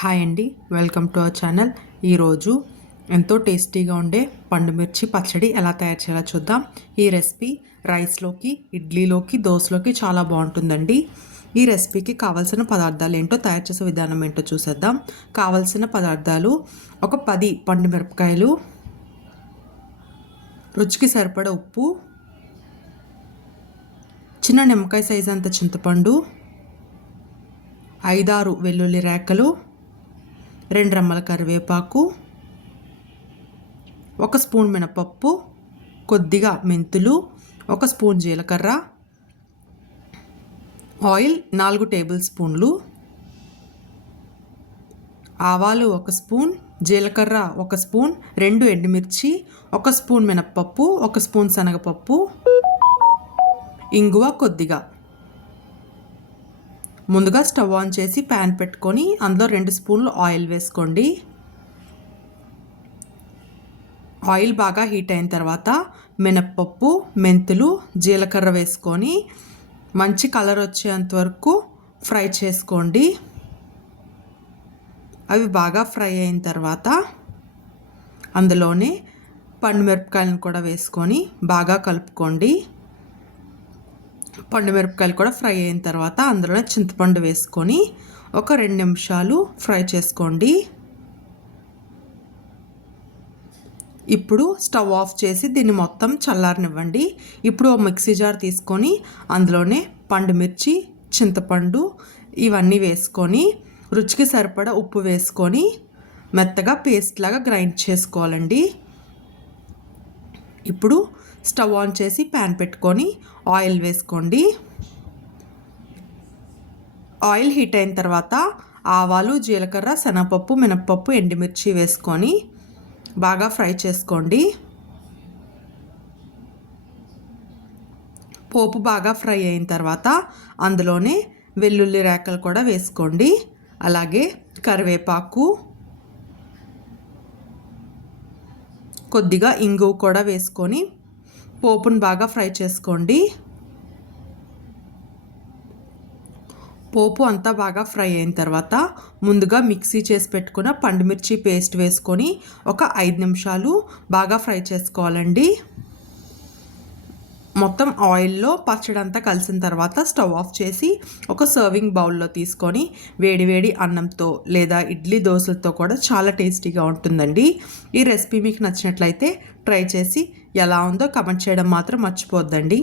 Hi అండి, welcome to our channel. ఈరోజు ఎంతో టేస్టీగా ఉండే పండుమిర్చి పచ్చడి ఎలా తయారు చేయాలో చూద్దాం. ఈ రెసిపీ రైస్లోకి, ఇడ్లీలోకి, దోశలోకి చాలా బాగుంటుందండి. ఈ రెసిపీకి కావాల్సిన పదార్థాలు ఏంటో, తయారు చేసే విధానం ఏంటో చూసేద్దాం. కావాల్సిన పదార్థాలు: ఒక 10 పండుమిరపకాయలు, రుచికి సరిపడ ఉప్పు, చిన్న నిమ్మకాయ సైజు అంత చింతపండు, 5-6 వెల్లుల్లి రేఖలు, 2 రెమ్మల కరివేపాకు, 1 స్పూన్ మినపప్పు, కొద్దిగా మెంతులు, 1 స్పూన్ జీలకర్ర, ఆయిల్ 4 టేబుల్ స్పూన్లు, ఆవాలు 1 స్పూన్, జీలకర్ర 1 స్పూన్, 2 ఎండుమిర్చి, 1 స్పూన్ మినపప్పు, 1 స్పూన్ శనగపప్పు, ఇంగువ కొద్దిగా. ముందుగా స్టవ్ ఆన్ చేసి ప్యాన్ పెట్టుకొని అందులో 2 స్పూన్లు ఆయిల్ వేసుకోండి. ఆయిల్ బాగా హీట్ అయిన తర్వాత మినప్పప్పు, మెంతులు, జీలకర్ర వేసుకొని మంచి కలర్ వచ్చేంత వరకు ఫ్రై చేసుకోండి. అవి బాగా ఫ్రై అయిన తర్వాత అందులోనే పండుమిరపకాయలను కూడా వేసుకొని బాగా కలుపుకోండి. పండుమిరపకాయలు కూడా ఫ్రై అయిన తర్వాత అందులోనే చింతపండు వేసుకొని ఒక 2 నిమిషాలు ఫ్రై చేసుకోండి. ఇప్పుడు స్టవ్ ఆఫ్ చేసి దీన్ని మొత్తం చల్లారనివ్వండి. ఇప్పుడు ఒక మిక్సీ జార్ తీసుకొని అందులోనే పండుమిర్చి, చింతపండు ఇవన్నీ వేసుకొని రుచికి సరిపడా ఉప్పు వేసుకొని మెత్తగా పేస్ట్ లాగా గ్రైండ్ చేసుకోవాలండి. ఇప్పుడు స్టవ్ ఆన్ చేసి ప్యాన్ పెట్టుకొని ఆయిల్ వేసుకోండి. ఆయిల్ హీట్ అయిన తర్వాత ఆవాలు, జీలకర్ర, శనగపప్పు, మినపప్పు, ఎండుమిర్చి వేసుకొని బాగా ఫ్రై చేసుకోండి. పోపు బాగా ఫ్రై అయిన తర్వాత అందులోనే వెల్లుల్లి రేఖలు కూడా వేసుకోండి. అలాగే కరివేపాకు, కొద్దిగా ఇంగువ కూడా వేసుకొని పోపును బాగా ఫ్రై చేసుకోండి. పోపు అంతా బాగా ఫ్రై అయిన తర్వాత ముందుగా మిక్సీ చేసి పెట్టుకున్న పండుమిర్చి పేస్ట్ వేసుకొని ఒక 5 నిమిషాలు బాగా ఫ్రై చేసుకోవాలండి. మొత్తం ఆయిల్లో పచ్చడి అంతా కలిసిన తర్వాత స్టవ్ ఆఫ్ చేసి ఒక సర్వింగ్ బౌల్లో తీసుకొని వేడివేడి అన్నంతో లేదా ఇడ్లీ దోశలతో కూడా చాలా టేస్టీగా ఉంటుందండి. ఈ రెసిపీ మీకు నచ్చినట్లయితే ట్రై చేసి ఎలా ఉందో కమెంట్ చేయడం మాత్రం మర్చిపోద్దండి.